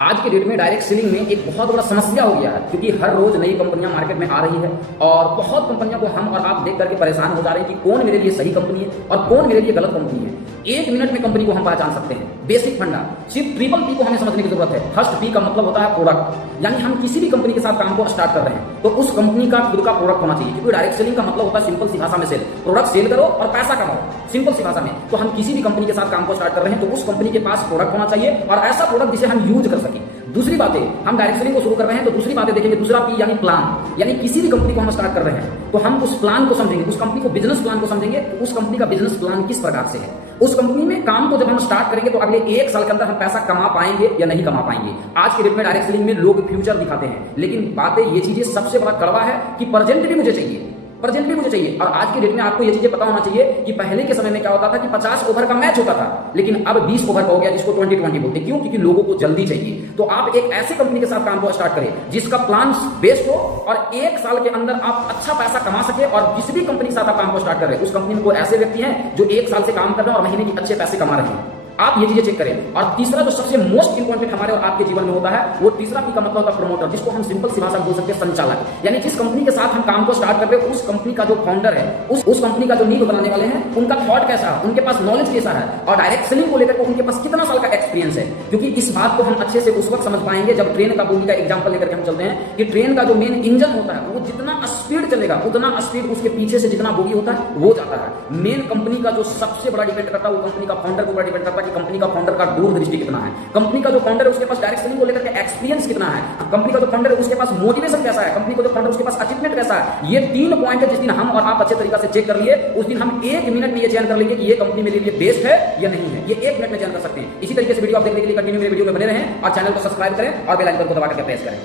आज के डेट में डायरेक्ट सेलिंग में एक बहुत बड़ा समस्या हो गया है, क्योंकि हर रोज नई कंपनियां मार्केट में आ रही है और बहुत कंपनियों को हम और आप देख करके परेशान हो जा रहे हैं कि कौन मेरे लिए सही कंपनी है और कौन मेरे लिए गलत कंपनी है। एक मिनट में कंपनी को हम पहचान सकते हैं। बेसिक फंडा, सिर्फ ट्रिपल पी को हमें समझने की जरूरत है। फर्स्ट पी का मतलब होता है प्रोडक्ट, यानी हम किसी भी कंपनी के साथ काम को स्टार्ट कर रहे हैं तो उस कंपनी का खुद का प्रोडक्ट होना चाहिए, क्योंकि डायरेक्ट सेलिंग का मतलब होता है सिंपल सी भाषा में सेल, प्रोडक्ट सेल करो और पैसा कमाओ, सिंपल सी भाषा में। तो हम किसी भी कंपनी के साथ काम को स्टार्ट कर रहे हैं तो उस कंपनी के पास प्रोडक्ट होना चाहिए और ऐसा प्रोडक्ट जिसे हम यूज कर सकें। दूसरी बातें, हम डायरेक्ट सेलिंग को शुरू कर रहे हैं तो दूसरी बातें देखेंगे। दूसरा पी यानी प्लान, यानी किसी भी कंपनी को हम स्टार्ट कर रहे हैं तो हम उस प्लान को समझेंगे, उस कंपनी को बिजनेस प्लान को समझेंगे, उस कंपनी का बिजनेस प्लान किस प्रकार से है। उस कंपनी में काम को जब हम स्टार्ट करेंगे तो अगले 1 साल के अंदर हम पैसा कमा पाएंगे या नहीं कमा पाएंगे। आज के डेट में डायरेक्ट सेलिंग में लोग फ्यूचर दिखाते हैं, लेकिन बातें ये चीजें सबसे बड़ा कड़वा है कि प्रेजेंट भी मुझे चाहिए, प्रेजेंट भी मुझे चाहिए। और आज के डेट में आपको ये चीजें पता होना चाहिए कि पहले के समय में क्या होता था कि 50 ओवर का मैच होता था, लेकिन अब 20 ओवर का हो गया, जिसको 20-20 बोलते। क्यों? क्योंकि लोगों को जल्दी चाहिए। तो आप एक ऐसी कंपनी के साथ काम को स्टार्ट करें जिसका प्लान बेस्ट हो और 1 साल के अंदर आप अच्छा पैसा कमा सके। और जिस भी कंपनी के साथ आप काम को स्टार्ट कर रहे हैं उस कंपनी में कोई ऐसे व्यक्ति हैं जो 1 साल से काम कर रहे हैं और महीने के अच्छे पैसे कमा रहे हैं। आप ये चीजें चेक करें। और तीसरा जो सबसे मोस्ट इंपॉर्टेंट हमारे और आपके जीवन में होता है, वो तीसरा पी का मतलब होता है प्रमोटर, जिसको हम सिंपल सी भाषा में बोल सकते हैं संचालक। यानी जिस कंपनी के साथ हम काम को स्टार्ट कर रहे हैं उस कंपनी का जो फाउंडर है, उस कंपनी का जो नींव बनाने वाले हैं, उनका थॉट कैसा है, उनके पास नॉलेज कैसा है और डायरेक्ट सेलिंग को लेकर के उनके पास कितना साल का एक्सपीरियंस है। क्योंकि इस बात को हम अच्छे से उस वक्त समझ पाएंगे जब ट्रेन का बोगी का एग्जांपल लेकर के हम चलते हैं कि ट्रेन का जो मेन इंजन होता है वो जितना स्पीड चलेगा उतना स्पीड उसके पीछे से जितना बोगी होता है वो जाता है। मेन कंपनी का जो सबसे बड़ा डिपेंड करता है वो कंपनी का फाउंडर के ऊपर डिपेंड करता है कि कंपनी का फाउंडर का दूरदृष्टि कितना है, कंपनी का जो फाउंडर है उसके पास डायरेक्ट सेलिंग को लेकर के एक्सपीरियंस कितना है, कंपनी का जो फाउंडर है उसके पास मोटिवेशन कैसा है, कंपनी का जो फाउंडर उसके पास अचीवमेंट कैसा है। ये 3 पॉइंट है जिस दिन हम और आप अच्छे तरीके से चेक कर लिए उस दिन हम 1 मिनट में ये चयन कर लेंगे कि ये कंपनी मेरे लिए बेस्ट है या नहीं है। ये 1 मिनट में चयन कर सकते हैं। इसी तरीके से वीडियो आप देखने के लिए कंटिन्यू मेरे वीडियो में बने रहें और चैनल को सब्सक्राइब करें और बेल आइकन को दबा करके प्रेस करें।